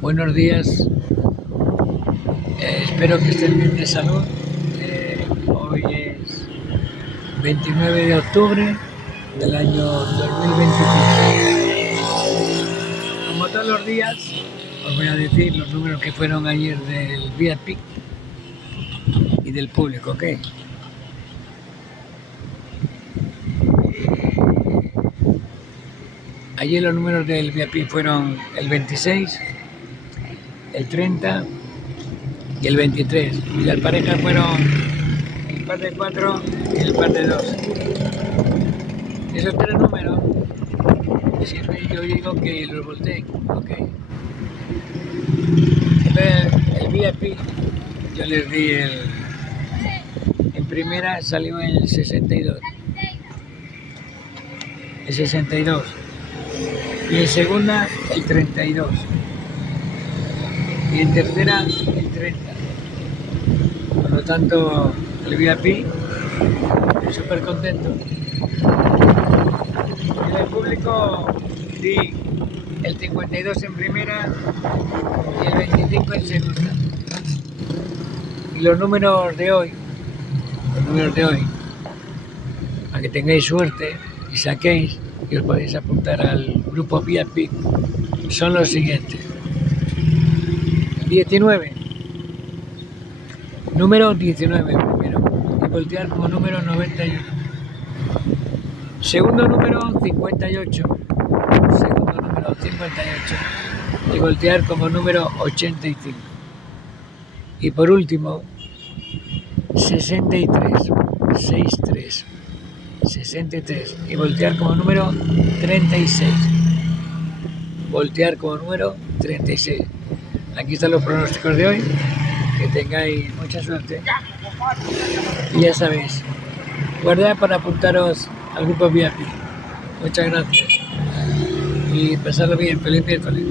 Buenos días, espero que estén bien de salud. Hoy es 29 de octubre del año 2023. Como todos los días, os voy a decir los números que fueron ayer del VIP y del público, ¿ok? Ayer los números del VIP fueron el 26, el 30 y el 23. Y las parejas fueron el par de 4 y el par de 2. Esos tres números, siempre yo digo que los volteen, ¿ok? Entonces, el VIP, yo les di en primera salió el 62. El 62. Y en segunda, el 32. Y en tercera, el 30. Por lo tanto, el VIP, súper contento. En el público di el 52 en primera y el 25 en segunda. Y los números de hoy, para que tengáis suerte y saquéis y os podéis apuntar al grupo VIP, son los siguientes. 19. Número 19 primero. Y voltear como número 91. Segundo número 58. Segundo número 58. Y voltear como número 85. Y por último, 63. 63. 63. Y voltear como número 36. Voltear como número 36. Aquí están los pronósticos de hoy. Que tengáis mucha suerte. Y ya sabéis, guardad para apuntaros al grupo VIP. Muchas gracias. Y pasarlo bien. Feliz miércoles.